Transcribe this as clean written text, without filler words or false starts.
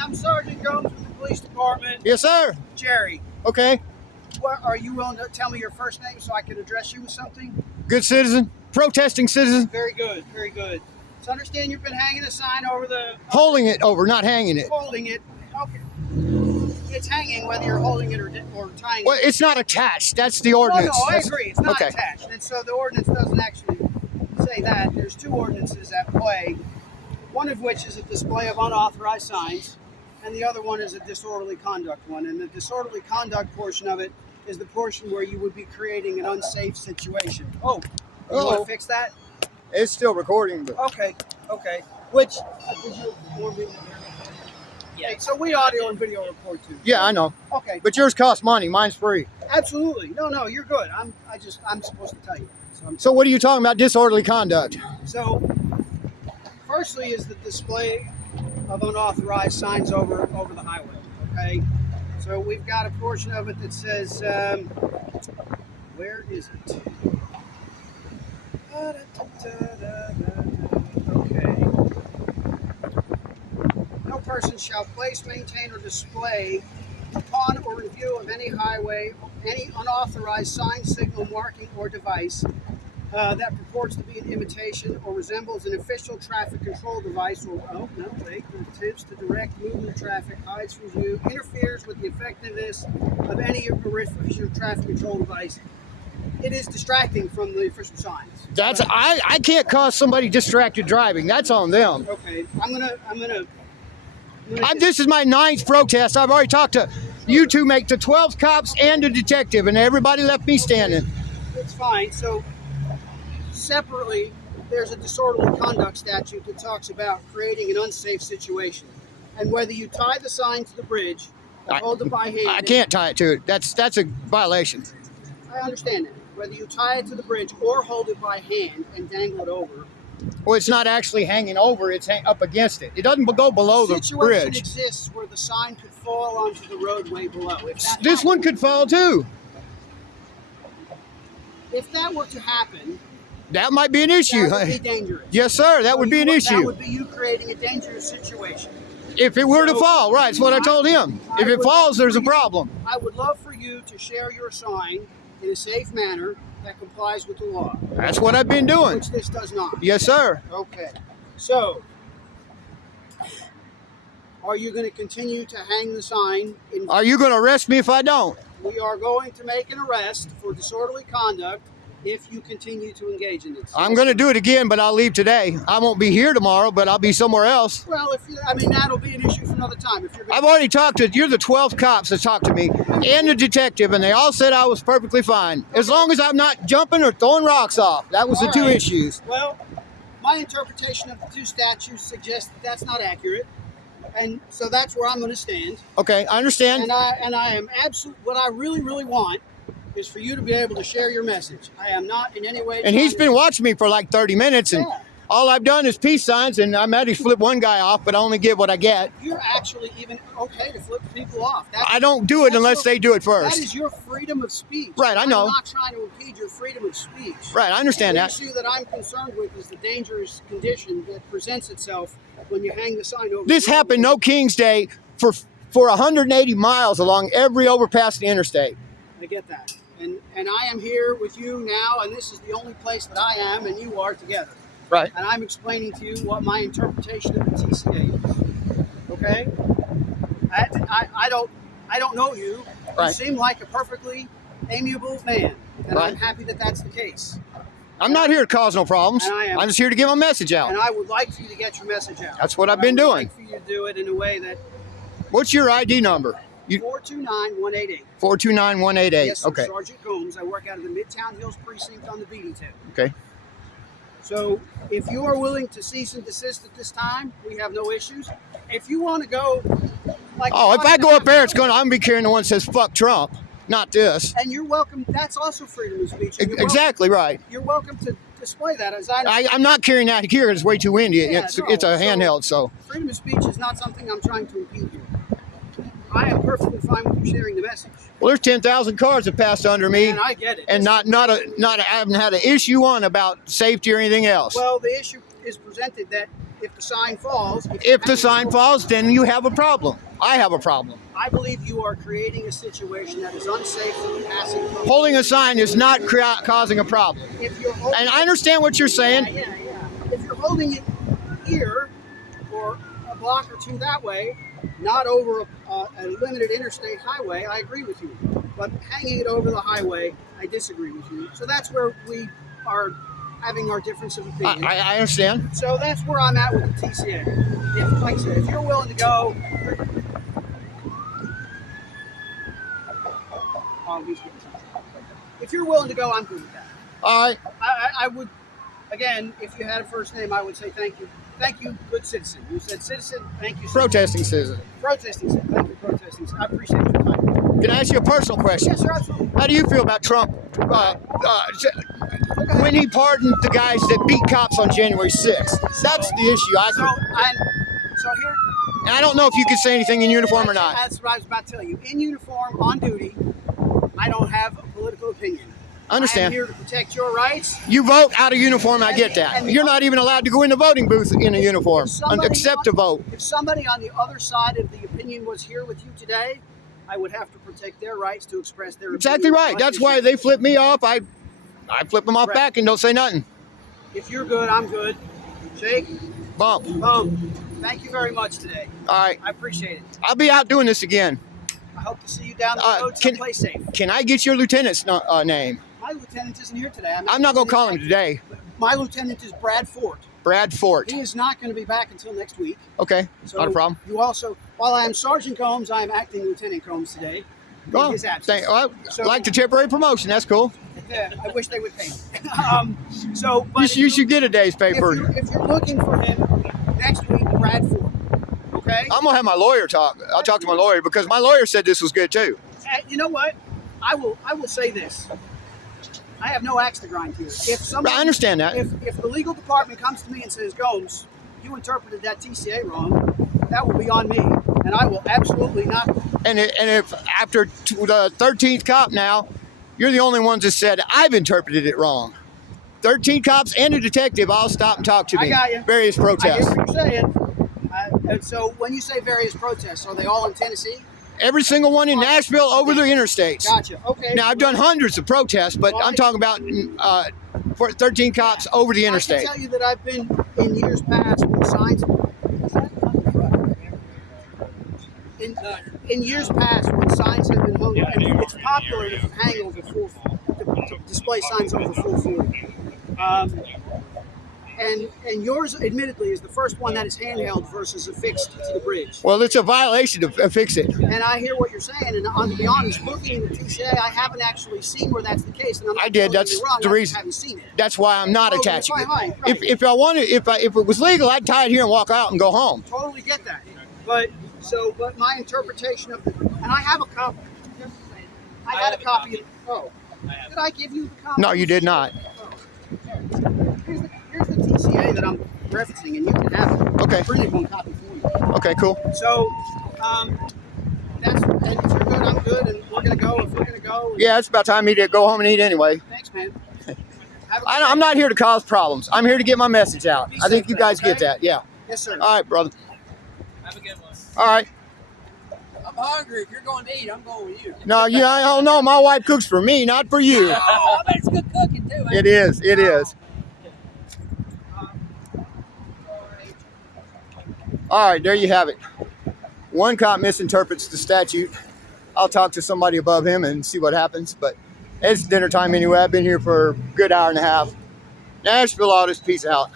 I'm Sergeant Gomes with the police department. Yes, sir. Jerry, Okay. are you willing to tell me your first name so I can address you with something? Good citizen. Protesting citizen. Very good, very good. So understand you've been hanging a sign over the... Holding it over, not hanging it. Holding it. Okay. It's hanging whether you're holding it or tying Well, it. it's not attached. That's the ordinance. No, I agree. It's not okay. attached. And so the ordinance doesn't actually say that. There's two ordinances at play, one of which is a display of unauthorized signs, and the other one is a disorderly conduct one. And the disorderly conduct portion of it is the portion where you would be creating an unsafe situation. Oh, you want to fix that? It's still recording. But... Okay. Which, did you want me to hear? Yeah. Hey, so we audio and video record too. Yeah, I know. Okay. But yours costs money. Mine's free. Absolutely. No, you're good. I'm supposed to tell you. So what are you talking about? Disorderly conduct. So, firstly is the display of unauthorized signs over the highway. Okay. So we've got a portion of it that says, where is it? Okay. No person shall place, maintain, or display upon or in view of any highway any unauthorized sign, signal, marking, or device that purports to be an imitation or resembles an official traffic control device or attempts to direct movement of traffic, hides from view, interferes with the effectiveness of any official traffic control device. It is distracting from the official signs. That's I can't cause somebody distracted driving. That's on them. Okay, I'm gonna this is my 9th protest. I've already talked to you two, make the 12 cops and a detective, and everybody left me standing. It's fine. So separately, there's a disorderly conduct statute that talks about creating an unsafe situation, and whether you tie the sign to the bridge or hold it by hand. I can't tie it to it. That's a violation. I understand that. Whether you tie it to the bridge or hold it by hand and dangle it over. Well, it's not actually hanging over, it's up against it. It doesn't go below the situation bridge. Exists where the sign could fall onto the roadway below. This one could fall too. If that were to happen, that might be an issue. That would be dangerous. Yes, sir, that would be an issue. That would be you creating a dangerous situation. If it were to fall, right, that's what I told him. If it falls, there's a problem. I would love for you to share your sign in a safe manner that complies with the law. That's what I've been doing. Which this does not. Yes, sir. Okay. So, are you going to continue to hang the sign? Are you going to arrest me if I don't? We are going to make an arrest for disorderly conduct if you continue to engage in this. I'm going to do it again, but I'll leave today. I won't be here tomorrow, but I'll be somewhere else. Well, that'll be an issue for another time. I've already talked to, you're the 12th cops that talked to me, and the detective, and they all said I was perfectly fine. As long as I'm not jumping or throwing rocks off. That was the two issues. Well, my interpretation of the two statutes suggests that that's not accurate. And so that's where I'm going to stand. Okay, I understand. And I am absolutely, what I really, really want is for you to be able to share your message. I am not in any way. And he's been watching me for like 30 minutes, and all I've done is peace signs, and I managed to flip one guy off, but I only get what I get. You're actually even okay to flip people off. I don't do it unless they do it first. That is your freedom of speech. Right, I know. I'm not trying to impede your freedom of speech. Right, I understand that. The issue that I'm concerned with is the dangerous condition that presents itself when you hang the sign over. This happened no King's Day for 180 miles along every overpass in the interstate. I get that. And I am here with you now, and this is the only place that I am and you are together. Right. And I'm explaining to you what my interpretation of the TCA is. Okay? I don't know you. Right. You seem like a perfectly amiable man, and right. I'm happy that that's the case. I'm not here to cause no problems. I'm just here to get my message out. And I would like for you to get your message out. That's what I've been doing. I would like for you to do it in a way that... What's your ID number? 429-188. 429-188. Yes, sir. Okay. Sergeant Gomes. I work out of the Midtown Hills Precinct on the beating tip. Okay. So if you are willing to cease and desist at this time, we have no issues. If you want to go... if I go up there, I'm going to be carrying the one that says fuck Trump, not this. And you're welcome. That's also freedom of speech. Exactly right. You're welcome to display that. I'm not carrying that here. It's way too windy. Yeah, it's a handheld, so. Freedom of speech is not something I'm trying to impede here. I am perfectly fine with you sharing the message. Well, there's 10,000 cars that passed under me. And I get it. And I haven't had an issue about safety or anything else. Well, the issue is presented that if the sign falls. If the sign falls, then you have a problem. I have a problem. I believe you are creating a situation that is unsafe for passing. Holding a sign is not causing a problem. If you're holding And I understand what you're saying. Yeah. If you're holding it here or a block or two that way, not over a limited interstate highway, I agree with you. But hanging it over the highway, I disagree with you. So that's where we are having our difference of opinion. I understand. So that's where I'm at with the TCA. If, like I said, if you're willing to go, if you're willing to go, I'm good with that. All right. I would, again, if you had a first name, I would say thank you. Thank you, good citizen. You said citizen, thank you. Protesting citizen. Protesting citizen. Thank you, protesting citizen. I appreciate your time. Can I ask you a personal question? Yes, sir, absolutely. How do you feel about Trump when he pardoned the guys that beat cops on January 6th? That's the issue. So here, And I don't know if you could say anything in uniform or not. that's what I was about to tell you. In uniform, on duty, I don't have a political opinion. Understand. I am here to protect your rights. You vote out of uniform, I get that. And- You're not even allowed to go in the voting booth in a uniform, except to vote. If somebody on the other side of the opinion was here with you today, I would have to protect their rights to express their Exactly opinion. right. That's why they flip me off. I flip them off Correct. back and don't say nothing. If you're good, I'm good. Shake. Bump. Thank you very much today. All right. I appreciate it. I'll be out doing this again. I hope to see you down the road someplace safe. Can I get your lieutenant's name? My lieutenant isn't here today. I'm not going to call him today. My lieutenant is Brad Fort. Brad Fort. He is not going to be back until next week. Okay. So Not a problem. You also, while I am Sergeant Combs, I am acting Lieutenant Combs today. In his absence. Like the temporary promotion. That's cool. Yeah, I wish they would pay me. But You should get a day's pay if for you're, if you're looking for him next week, Brad Fort. Okay. I'm going to have my lawyer talk. I'll talk to my lawyer because my lawyer said this was good too. You know what? I will say this. I have no axe to grind here. If somebody, I understand that. If the legal department comes to me and says, Gomes, you interpreted that TCA wrong, that will be on me, and I will absolutely not. And if after the 13th cop now, you're the only ones that said I've interpreted it wrong. 13 cops and a detective all stop and talk to me. I got you. Various protests. I hear what you're saying. And so when you say various protests, are they all in Tennessee? Every single one in Nashville over the interstates. Gotcha. Okay. Now, I've done hundreds of protests, but I'm talking about 13 cops over the interstate. I can tell you that I've been in years past when signs. In years past, when signs have been hung, it's popular to hang over full, to display signs over full floor. And yours, admittedly, is the first one that is handheld versus affixed to the bridge. Well, it's a violation to fix it. And I hear what you're saying, and to be honest, looking at the TCA, I haven't actually seen where that's the case. And I'm not I did. telling That's you wrong, the I reason. just haven't seen it. That's why I'm not Oh, attaching it. fine, right. If I wanted, if it was legal, I'd tie it here and walk out and go home. Totally get that. But my interpretation of and I have a copy. I had a copy. Did I give you the copy? No, you did not. Here's the TCA that I'm referencing, and you can have it. Okay. I'll bring you one copy for you. Okay, cool. So, and if you're good, I'm good, and we're gonna go. If we're gonna go. Yeah, it's about time me to go home and eat anyway. Thanks, man. Have a good I'm day. not here to cause problems. I'm here to get my message out. I think you guys get that. Yeah. Yes, sir. All right, brother. Have a good one. All right. I'm hungry. If you're going to eat, I'm going with you. No, I don't know. My wife cooks for me, not for you. Oh, I bet it's good cooking too. It is. It is. All right, there you have it. One cop misinterprets the statute. I'll talk to somebody above him and see what happens. But it's dinner time anyway. I've been here for a good hour and a half. Nashville Audis, peace out.